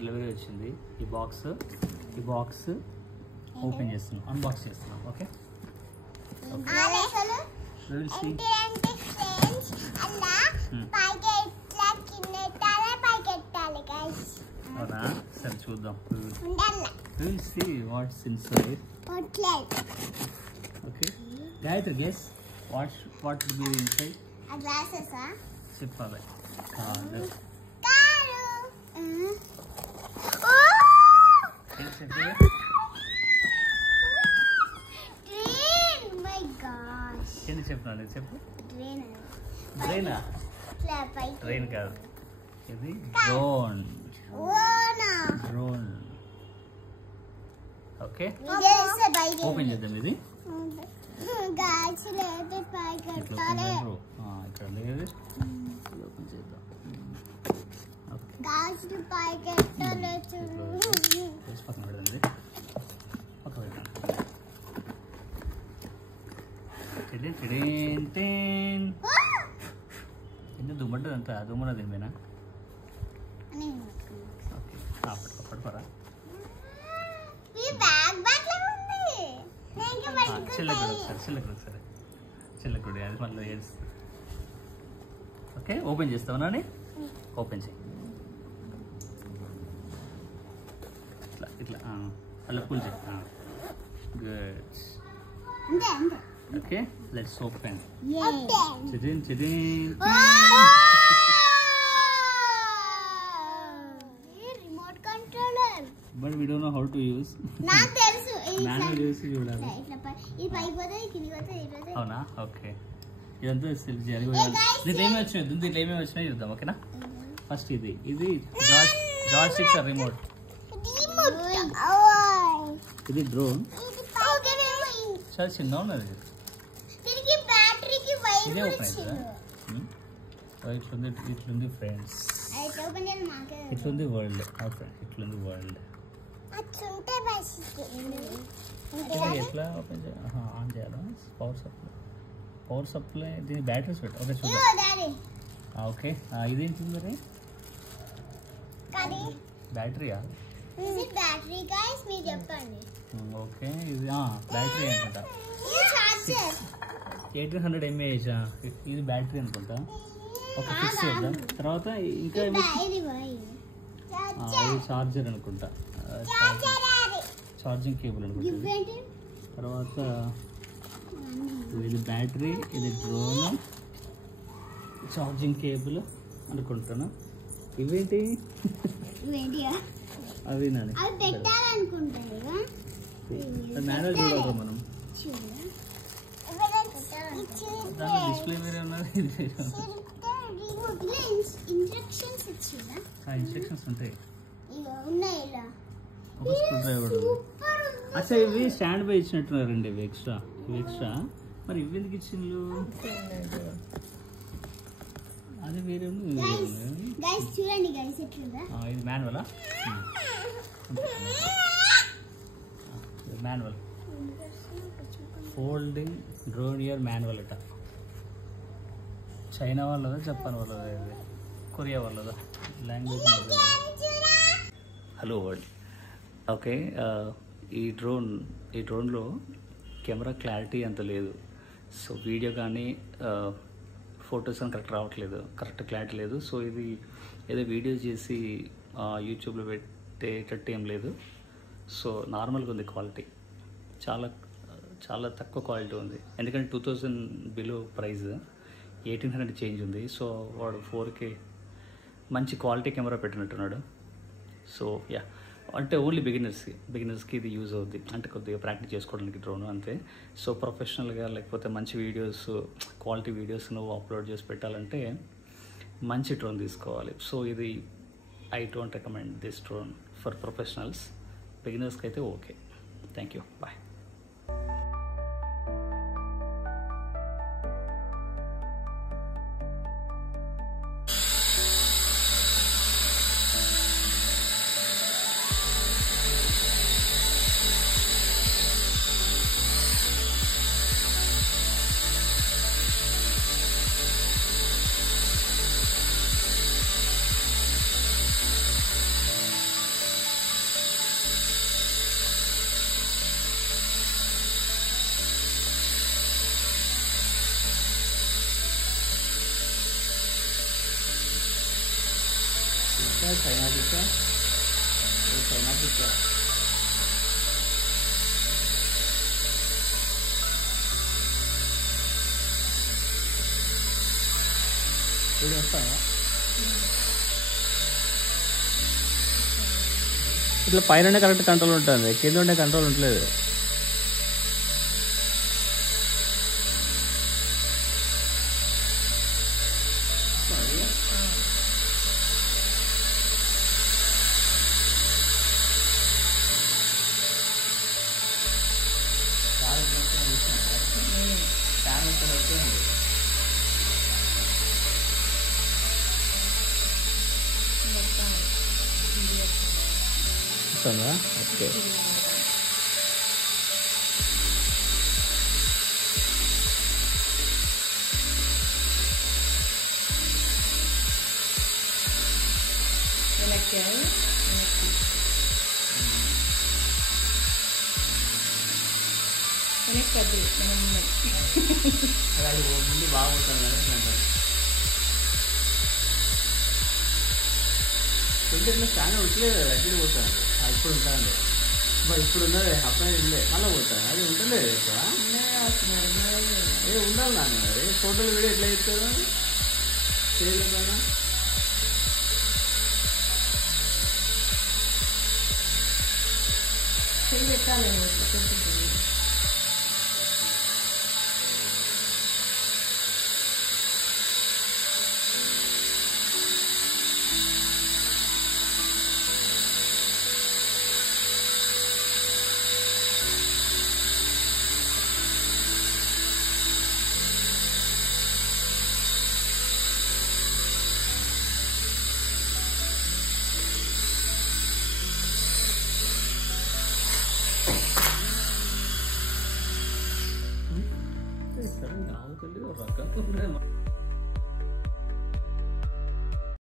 Delivery వచ్చింది. ఈ box open చేస్తున్నాం, అన్బాక్స్ చేస్తున్నాం. ఓకే అవునా, సరే చూద్దాం. We'll see what's inside. Okay, Gayatri, guess what will be inside? Glasses, చెప్పాలి. ఏంటి చెప్తున్నాను, చెప్పు. ట్రైన్ కాదు, ఇది డ్రోన్. ఓకే, ఓపెన్ చేద్దాం. ఇది ఇక్కడ లేదు, ఓపెన్ చేద్దాం. పక్కన పెడదండి, పక్కన పెట్టండి. ఎంత దుమ్మంటుంది, అంత దుమ్మన్నది ఏమైనా. ఓకే, పట్టుకోరా. చిల్లకుడి అది మళ్ళీ ఏడుస్తుంది. Okay, open చేస్తావునా? ఓపెన్ చేయి. ఇట్లా అలా కూల్ చేయి. Good. Okay, let's open. Remote controller. But we don't know how to use. నాకు తెలుసు. మాన్యువల్ యూస్ చూడాలి. ఇది పైకి పోతే కిందికి పోతే ఇది పోతే. అవునా, ఓకే. ఇదంతా సెలెక్ట్ చేయాలి. దీంట్లో ఏమేమి వచ్చినాయి చూద్దాం. ఓకేనా, ఫస్ట్ ఇది జాయ్ స్టిక్స్ రిమోట్. ఇది డ్రోన్, చాలా చిన్న ఉన్నది. దీనికి బ్యాటరీకి వైర్ ఇదే ఓపెన్ అవుతుందా? ఇట్లుంది ఫ్రెండ్స్, ఇట్లుంది వరల్డ్. ఇట్లుంది వరల్డ్. ఎట్లా ఓపెన్ చేయాలి? ఆన్ చేయాలా? పవర్ సప్లై దీని బ్యాటరీస్ పెట్టు. ఓకే, చూద్దాం. ఓకే, ఇదేంటి మరి? బ్యాటరీయా? బ్యాటరీ గైస్, మీరు చెప్పండి. ఓకే, ఇది బ్యాటరీ అనుకుంటా. 1800 mAh. ఇది బ్యాటరీ అనుకుంటా. ఓకే, ఫిక్స్ చేద్దాం. తర్వాత ఇంకా ఇది చార్జర్ అనుకుంటా, ఛార్జింగ్ కేబుల్ అనుకుంటా. తర్వాత ఇది బ్యాటరీ, ఇది డ్రోన్, ఛార్జింగ్ కేబుల్ అనుకుంటాను. ఇవేంటి? అవి మాన్యువల్ చూడాలి మనం. డిస్ప్లే వేరే ఉన్నది. ఇన్స్ట్రక్షన్స్ ఉంటాయి. ఒక స్క్రూ డ్రైవర్. అచ్చా, ఇవి స్టాండ్ బై ఇచ్చినట్టున్నారండి. ఇవి ఎక్స్ట్రా. మరి ఇవి ఎందుకు ఇచ్చిండ్రు? అది వేరే ఉంది. ఇది మాన్యువలా? మాన్యువల్ ఫోల్డింగ్ డ్రోన్ ఇయర్ మాన్యువల్ అట. చైనా వాళ్ళదా, జపాన్ వాళ్ళదా, ఇది కొరియా వాళ్ళదా? లాంగ్వేజ్. Hello world. ఓకే, ఈ డ్రోన్లో కెమెరా క్లారిటీ అంత లేదు. సో వీడియో కానీ ఫొటోస్ కానీ కరెక్ట్ క్లారిటీ లేదు. సో ఇది ఏదో వీడియో చేసి యూట్యూబ్లో పెట్టేటట్టు ఏం లేదు. సో నార్మల్గా ఉంది క్వాలిటీ. చాలా తక్కువ క్వాలిటీ ఉంది. ఎందుకంటే 2000 బిలో ప్రైస్, 1800 చేంజ్ ఉంది. సో వాడు 4K మంచి క్వాలిటీ కెమెరా పెట్టినట్టున్నాడు. సో యా, అంటే ఓన్లీ బిగినర్స్కి ఇది యూజ్ అవుద్ది. అంటే కొద్దిగా ప్రాక్టీస్ చేసుకోవడానికి డ్రోన్ అంతే. సో ప్రొఫెషనల్గా లేకపోతే మంచి వీడియోస్, క్వాలిటీ వీడియోస్ నువ్వు అప్లోడ్ చేసి పెట్టాలంటే మంచి డ్రోన్ తీసుకోవాలి. సో ఇది I don't recommend this drone for professionals. బిగినర్స్కి అయితే okay. Thank you, bye. China పిచ్చా, చైనా పిచ్చా. ఇది వస్తాయా ఇట్లా పైన కరెక్ట్ కంట్రోల్ ఉంటుంది, కింద ఉండే కంట్రోల్ ఉండలేదు. వస్తుందా? ఓకే. అది ముందు బాగుంటుంది కదా కొంచెం చాలా ఉట్లేదు కదా, అడ్డు పోతాను ఇప్పుడు ఉంటాను. ఇప్పుడు ఉన్నది అప్పుడు ఉండే మళ్ళీ పోతాను, అది ఉంటలేదు ఎక్కువ ఏ ఉండాలి నాన్న. మరి ఫోటోలు వీడియో ఎట్లా చెప్తారు చేయలేకపోయినా పెట్టాలి. गाँव के लिए और रखा